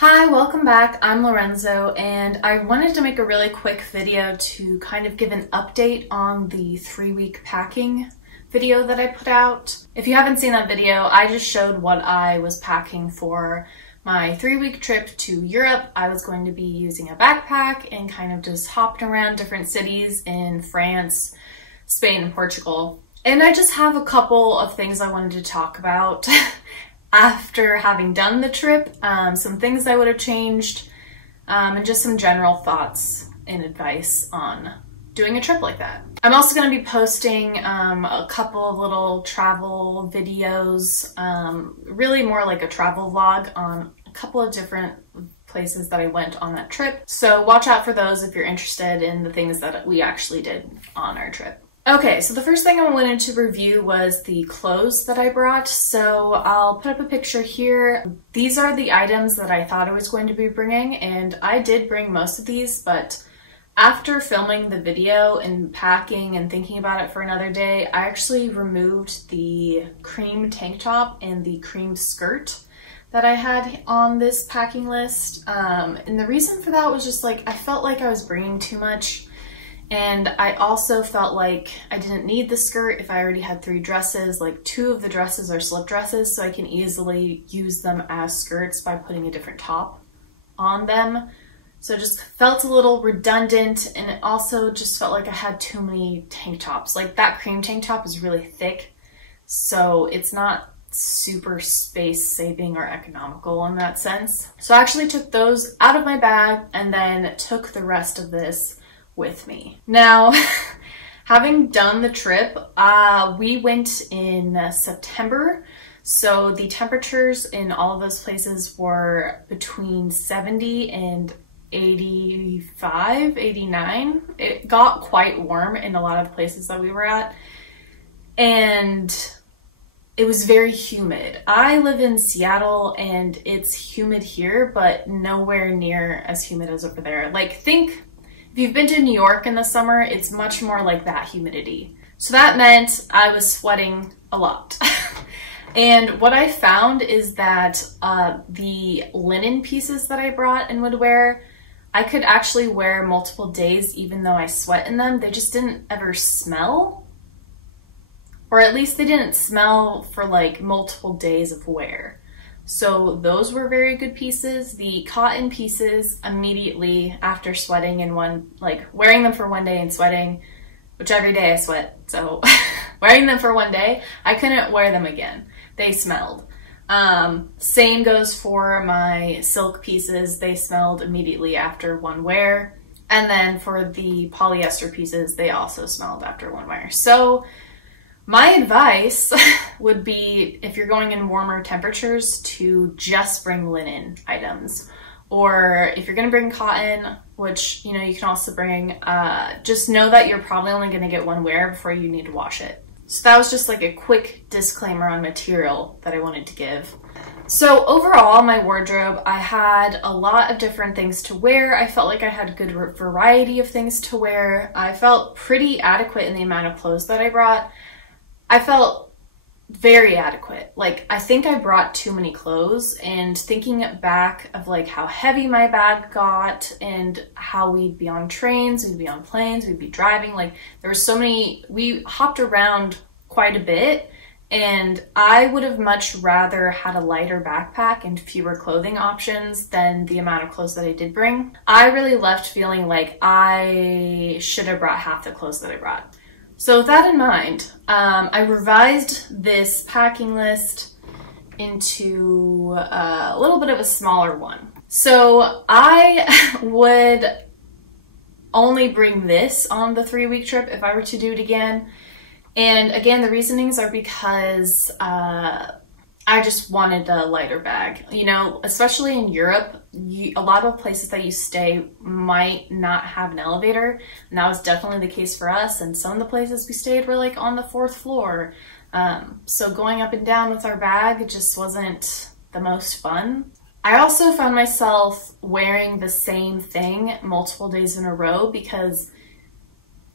Hi, welcome back. I'm Lorenzo, and I wanted to make a really quick video to kind of give an update on the 3-week packing video that I put out. If you haven't seen that video, I just showed what I was packing for my 3-week trip to Europe. I was going to be using a backpack and kind of just hopping around different cities in France, Spain, and Portugal. And I just have a couple of things I wanted to talk about after having done the trip, some things I would have changed, and just some general thoughts and advice on doing a trip like that. I'm also going to be posting a couple of little travel videos, really more like a travel vlog on a couple of different places that I went on that trip. So watch out for those if you're interested in the things that we actually did on our trip. Okay, so the first thing I wanted to review was the clothes that I brought. So I'll put up a picture here. These are the items that I thought I was going to be bringing, and I did bring most of these, but after filming the video and packing and thinking about it for another day, I actually removed the cream tank top and the cream skirt that I had on this packing list. And the reason for that was just like, I felt like I was bringing too much. And I also felt like I didn't need the skirt if I already had 3 dresses. Like 2 of the dresses are slip dresses, so I can easily use them as skirts by putting a different top on them. So it just felt a little redundant, and it also just felt like I had too many tank tops. Like that cream tank top is really thick, so it's not super space saving or economical in that sense. So I actually took those out of my bag and then took the rest of this with me. Now, having done the trip, we went in September, so the temperatures in all of those places were between 70 and 85, 89. It got quite warm in a lot of the places that we were at, and it was very humid. I live in Seattle and it's humid here, but nowhere near as humid as over there. Like, think if you've been to New York in the summer, it's much more like that humidity. So that meant I was sweating a lot. And what I found is that the linen pieces that I brought and would wear, I could actually wear multiple days even though I sweat in them. They just didn't ever smell. Or at least they didn't smell for like multiple days of wear. So those were very good pieces. The cotton pieces, immediately after sweating in wearing them for one day and sweating, which every day I sweat, so wearing them for one day, I couldn't wear them again. They smelled. Same goes for my silk pieces. They smelled immediately after one wear. And then for the polyester pieces, they also smelled after one wear. So my advice would be, if you're going in warmer temperatures, to just bring linen items. Or if you're going to bring cotton, which, you know, you can also bring, just know that you're probably only going to get one wear before you need to wash it. So that was just like a quick disclaimer on material that I wanted to give. So overall, my wardrobe, I had a lot of different things to wear. I felt like I had a good variety of things to wear. I felt pretty adequate in the amount of clothes that I brought. I felt very adequate. Like, I think I brought too many clothes, and thinking back of like how heavy my bag got and how we'd be on trains, we'd be on planes, we'd be driving, like there were so many, we hopped around quite a bit, and I would have much rather had a lighter backpack and fewer clothing options than the amount of clothes that I did bring. I really left feeling like I should have brought half the clothes that I brought. So with that in mind, I revised this packing list into a little bit of a smaller one. So I would only bring this on the 3-week trip if I were to do it again. And again, the reasonings are because I just wanted a lighter bag. You know, especially in Europe, a lot of places that you stay might not have an elevator, and that was definitely the case for us. And some of the places we stayed were like on the 4th floor. So going up and down with our bag just wasn't the most fun. I also found myself wearing the same thing multiple days in a row because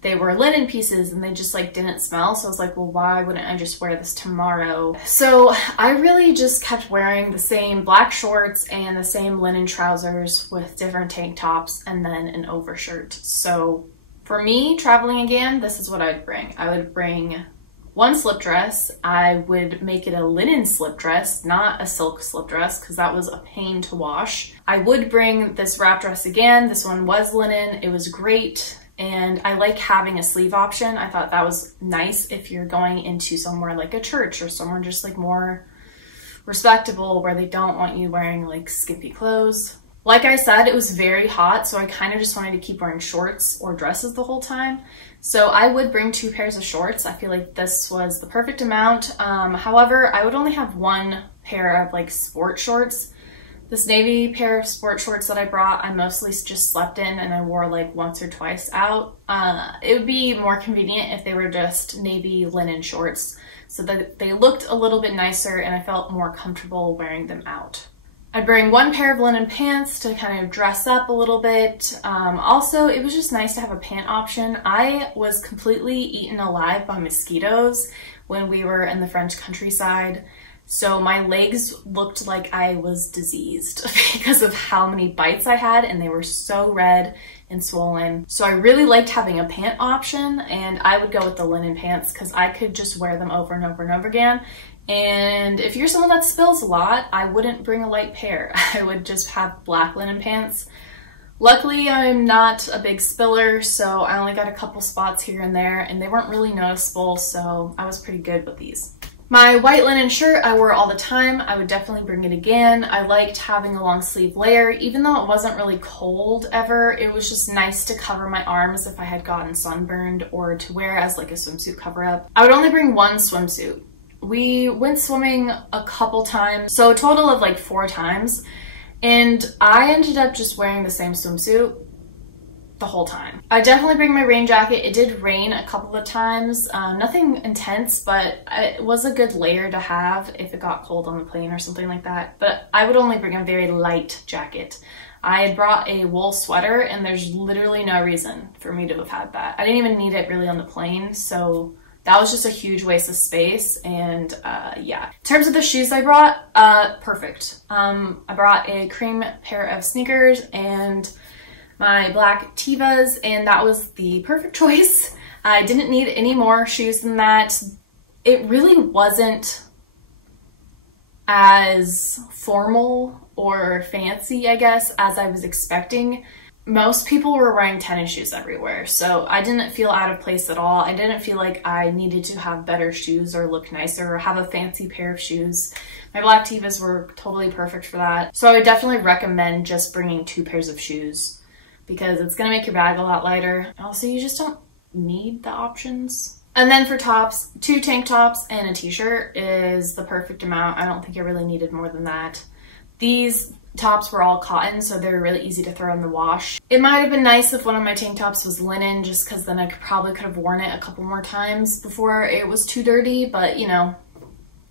they were linen pieces and they just like didn't smell. So I was like, well, why wouldn't I just wear this tomorrow? So I really just kept wearing the same black shorts and the same linen trousers with different tank tops and then an overshirt. So for me, traveling again, this is what I would bring. I would bring one slip dress. I would make it a linen slip dress, not a silk slip dress, because that was a pain to wash. I would bring this wrap dress again. This one was linen. It was great. And I like having a sleeve option. I thought that was nice if you're going into somewhere like a church or somewhere just like more respectable where they don't want you wearing like skimpy clothes. Like I said, it was very hot, so I kind of just wanted to keep wearing shorts or dresses the whole time. So I would bring 2 pairs of shorts. I feel like this was the perfect amount. However, I would only have 1 pair of like sport shorts. This navy pair of sport shorts that I brought, I mostly just slept in and I wore like once or twice out. It would be more convenient if they were just navy linen shorts so that they looked a little bit nicer and I felt more comfortable wearing them out. I'd bring 1 pair of linen pants to kind of dress up a little bit. Also, it was just nice to have a pant option. I was completely eaten alive by mosquitoes when we were in the French countryside. So my legs looked like I was diseased because of how many bites I had, and they were so red and swollen. So I really liked having a pant option, and I would go with the linen pants because I could just wear them over and over and over again. And if you're someone that spills a lot, I wouldn't bring a light pair. I would just have black linen pants. Luckily, I'm not a big spiller, so I only got a couple spots here and there, and they weren't really noticeable, so I was pretty good with these. My white linen shirt I wore all the time. I would definitely bring it again. I liked having a long sleeve layer. Even though it wasn't really cold ever, it was just nice to cover my arms if I had gotten sunburned or to wear as like a swimsuit cover up. I would only bring 1 swimsuit. We went swimming a couple times, so a total of like 4 times, and I ended up just wearing the same swimsuit the whole time. I definitely bring my rain jacket. It did rain a couple of times, nothing intense, but it was a good layer to have if it got cold on the plane or something like that. But I would only bring a very light jacket. I had brought a wool sweater and there's literally no reason for me to have had that. I didn't even need it really on the plane, so that was just a huge waste of space. And yeah, in terms of the shoes I brought, perfect. I brought a cream pair of sneakers and my black Tevas, and that was the perfect choice. I didn't need any more shoes than that. It really wasn't as formal or fancy, I guess, as I was expecting. Most people were wearing tennis shoes everywhere, so I didn't feel out of place at all. I didn't feel like I needed to have better shoes or look nicer or have a fancy pair of shoes. My black Tevas were totally perfect for that. So I would definitely recommend just bringing 2 pairs of shoes because it's gonna make your bag a lot lighter. Also, you just don't need the options. And then for tops, 2 tank tops and a t-shirt is the perfect amount. I don't think I really needed more than that. These tops were all cotton, so they were really easy to throw in the wash. It might have been nice if one of my tank tops was linen, just because then I probably could have worn it a couple more times before it was too dirty, but you know,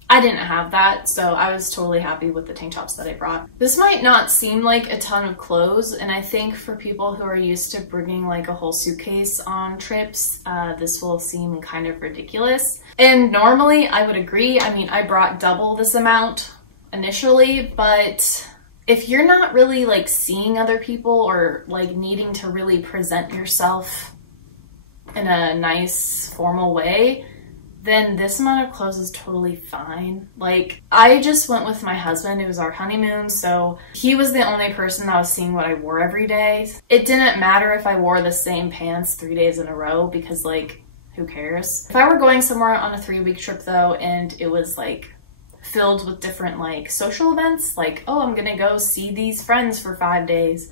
I didn't have that, so I was totally happy with the tank tops that I brought. This might not seem like a ton of clothes, and I think for people who are used to bringing like a whole suitcase on trips, this will seem kind of ridiculous. And normally I would agree. I mean, I brought double this amount initially, but if you're not really like seeing other people or like needing to really present yourself in a nice formal way, then this amount of clothes is totally fine. Like, I just went with my husband. It was our honeymoon, so he was the only person that was seeing what I wore every day. It didn't matter if I wore the same pants 3 days in a row because, like, who cares? If I were going somewhere on a 3-week trip though, and it was like filled with different like social events, like, oh, I'm gonna go see these friends for 5 days,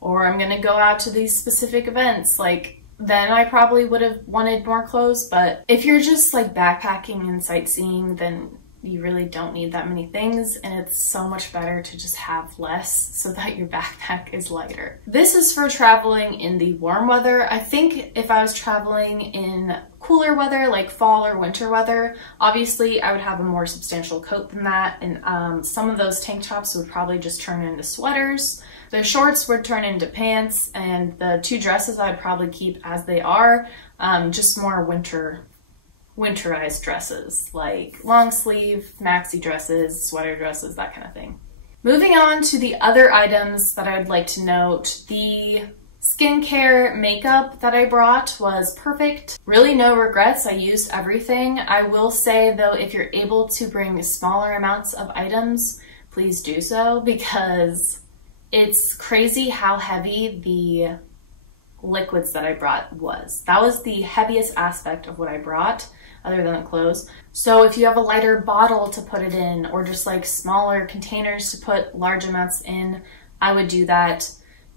or I'm gonna go out to these specific events, like, then I probably would have wanted more clothes. But if you're just like backpacking and sightseeing, then you really don't need that many things, and it's so much better to just have less so that your backpack is lighter. This is for traveling in the warm weather. I think if I was traveling in cooler weather, like fall or winter weather, obviously I would have a more substantial coat than that, and some of those tank tops would probably just turn into sweaters. The shorts would turn into pants, and the 2 dresses I'd probably keep as they are. just more winterized dresses, like long sleeve, maxi dresses, sweater dresses, that kind of thing. Moving on to the other items that I would like to note, the skincare makeup that I brought was perfect. Really no regrets, I used everything. I will say though, if you're able to bring smaller amounts of items, please do so, because it's crazy how heavy the liquids that I brought was. That was the heaviest aspect of what I brought, other than the clothes. So if you have a lighter bottle to put it in, or just like smaller containers to put large amounts in, I would do that.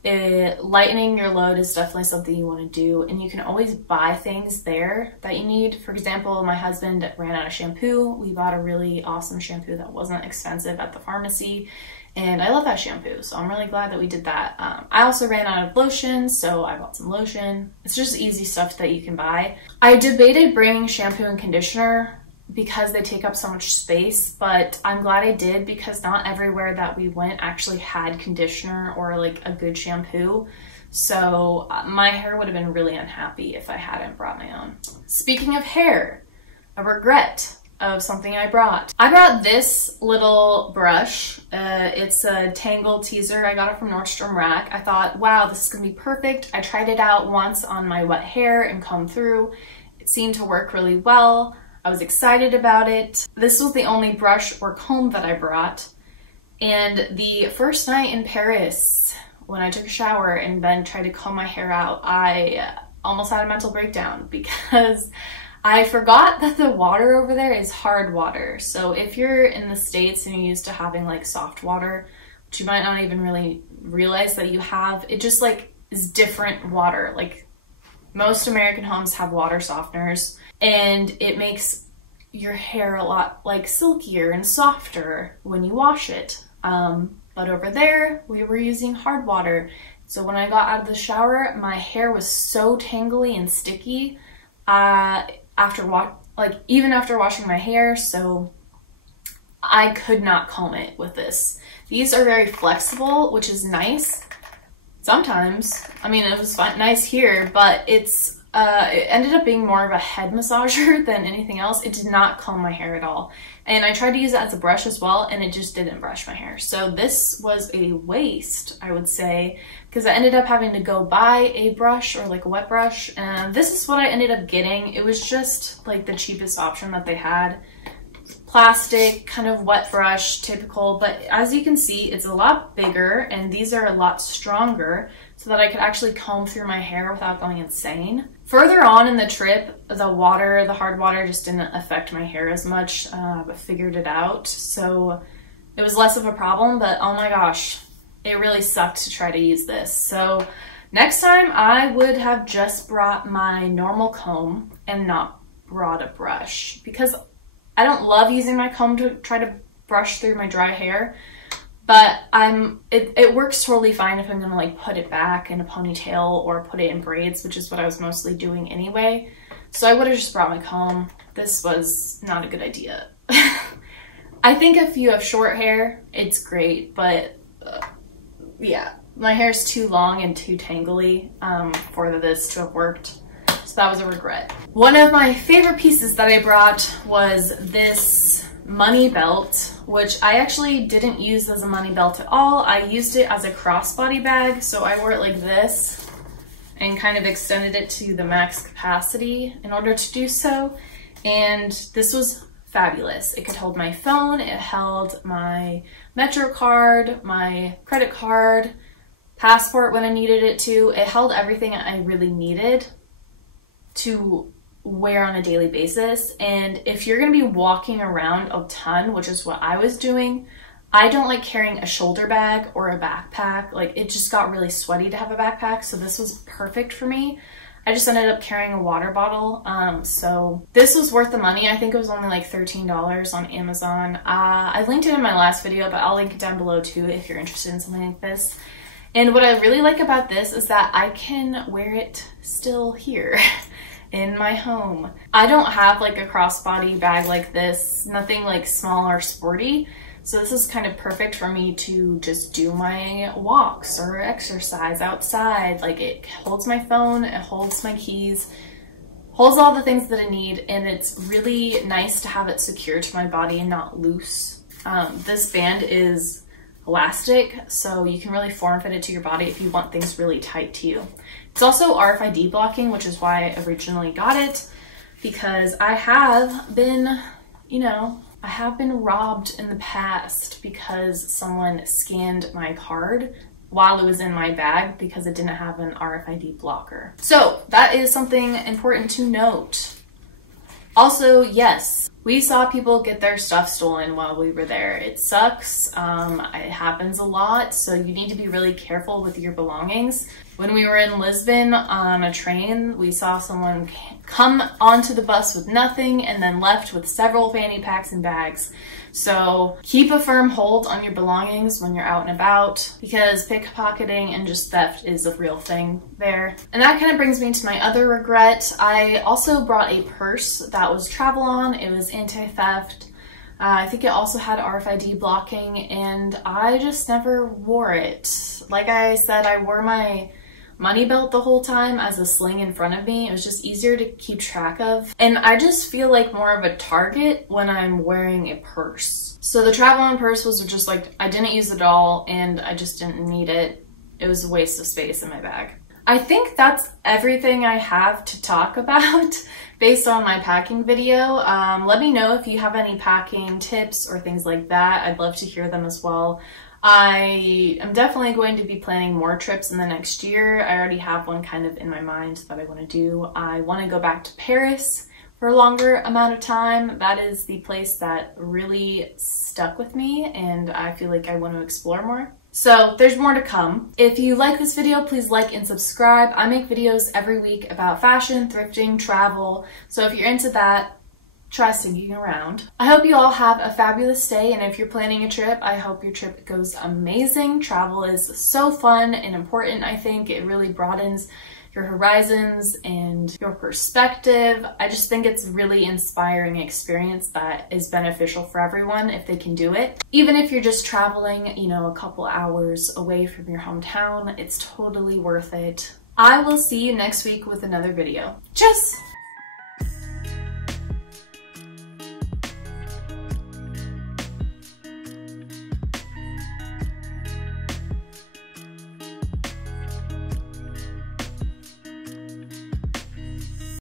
Lightening your load is definitely something you want to do, and you can always buy things there that you need. For example, my husband ran out of shampoo. We bought a really awesome shampoo that wasn't expensive at the pharmacy, and I love that shampoo, so I'm really glad that we did that. I also ran out of lotion, so I bought some lotion. It's just easy stuff that you can buy. I debated bringing shampoo and conditioner because they take up so much space, but I'm glad I did, because not everywhere that we went actually had conditioner or like a good shampoo. So my hair would have been really unhappy if I hadn't brought my own. Speaking of hair, a regret of something I brought. I brought this little brush. It's a Tangle Teaser. I got it from Nordstrom Rack. I thought, wow, this is gonna be perfect. I tried it out once on my wet hair and combed through. It seemed to work really well. I was excited about it. This was the only brush or comb that I brought. And the first night in Paris, when I took a shower and then tried to comb my hair out, I almost had a mental breakdown, because I forgot that the water over there is hard water. So if you're in the States and you're used to having like soft water, which you might not even really realize that you have, it just like is different water. Like most American homes have water softeners, and it makes your hair a lot like silkier and softer when you wash it. But over there, we were using hard water. So when I got out of the shower, my hair was so tangly and sticky even after washing my hair, so I could not comb it with this. These are very flexible, which is nice. Sometimes, I mean, it was nice here, but it ended up being more of a head massager than anything else. It did not comb my hair at all. And I tried to use it as a brush as well, and it just didn't brush my hair. So this was a waste, I would say, because I ended up having to go buy a brush, or like a wet brush, and this is what I ended up getting. It was just like the cheapest option that they had. Plastic, kind of wet brush, typical, but as you can see, it's a lot bigger, and these are a lot stronger, so that I could actually comb through my hair without going insane. Further on in the trip, the hard water just didn't affect my hair as much, but figured it out, so it was less of a problem, but oh my gosh, it really sucked to try to use this. So next time I would have just brought my normal comb and not brought a brush, because I don't love using my comb to try to brush through my dry hair, but it works totally fine if I'm gonna like put it back in a ponytail or put it in braids, which is what I was mostly doing anyway. So I would have just brought my comb. This was not a good idea. I think if you have short hair, it's great, but yeah, my hair is too long and too tangly for this to have worked. So that was a regret. One of my favorite pieces that I brought was this money belt, which I actually didn't use as a money belt at all. I used it as a crossbody bag, so I wore it like this and kind of extended it to the max capacity in order to do so. And this was fabulous. It could hold my phone, it held my Metro card, my credit card, passport when I needed it to. It held everything I really needed to wear on a daily basis. And if you're gonna be walking around a ton, which is what I was doing, I don't like carrying a shoulder bag or a backpack. Like, it just got really sweaty to have a backpack, so this was perfect for me. I just ended up carrying a water bottle, so this was worth the money. I think it was only like $13 on Amazon. I linked it in my last video, but I'll link it down below too if you're interested in something like this. And what I really like about this is that I can wear it still here in my home. I don't have like a crossbody bag like this, nothing like small or sporty. So this is kind of perfect for me to just do my walks or exercise outside. Like, it holds my phone, it holds my keys. Holds all the things that I need, and it's really nice to have it secure to my body and not loose. This band is elastic, so you can really form fit it to your body if you want things really tight to you. It's also RFID blocking, which is why I originally got it, because I have been, I have been robbed in the past because someone scanned my card while it was in my bag because it didn't have an RFID blocker. So that is something important to note. Also, yes, we saw people get their stuff stolen while we were there. It sucks. It happens a lot, so you need to be really careful with your belongings. When we were in Lisbon on a train, we saw someone come onto the bus with nothing and then left with several fanny packs and bags. So keep a firm hold on your belongings when you're out and about, because pickpocketing and just theft is a real thing there. And that kind of brings me to my other regret. I also brought a purse that was travel on. It was anti-theft. I think it also had RFID blocking, and I just never wore it. Like I said, I wore my money belt the whole time as a sling in front of me. It was just easier to keep track of. And I just feel like more of a target when I'm wearing a purse. So the travel on purse was just like, I didn't use it all and I just didn't need it. It was a waste of space in my bag. I think that's everything I have to talk about based on my packing video. Let me know if you have any packing tips or things like that. I'd love to hear them as well. I am definitely going to be planning more trips in the next year. I already have one kind of in my mind that I want to do. I want to go back to Paris for a longer amount of time. That is the place that really stuck with me, and I feel like I want to explore more. So there's more to come. If you like this video, please like and subscribe. I make videos every week about fashion, thrifting, travel. So if you're into that, try sticking around. I hope you all have a fabulous day, and if you're planning a trip, I hope your trip goes amazing. Travel is so fun and important, I think. It really broadens your horizons and your perspective. I just think it's a really inspiring experience that is beneficial for everyone if they can do it. Even if you're just traveling, a couple hours away from your hometown, it's totally worth it. I will see you next week with another video. Tschüss!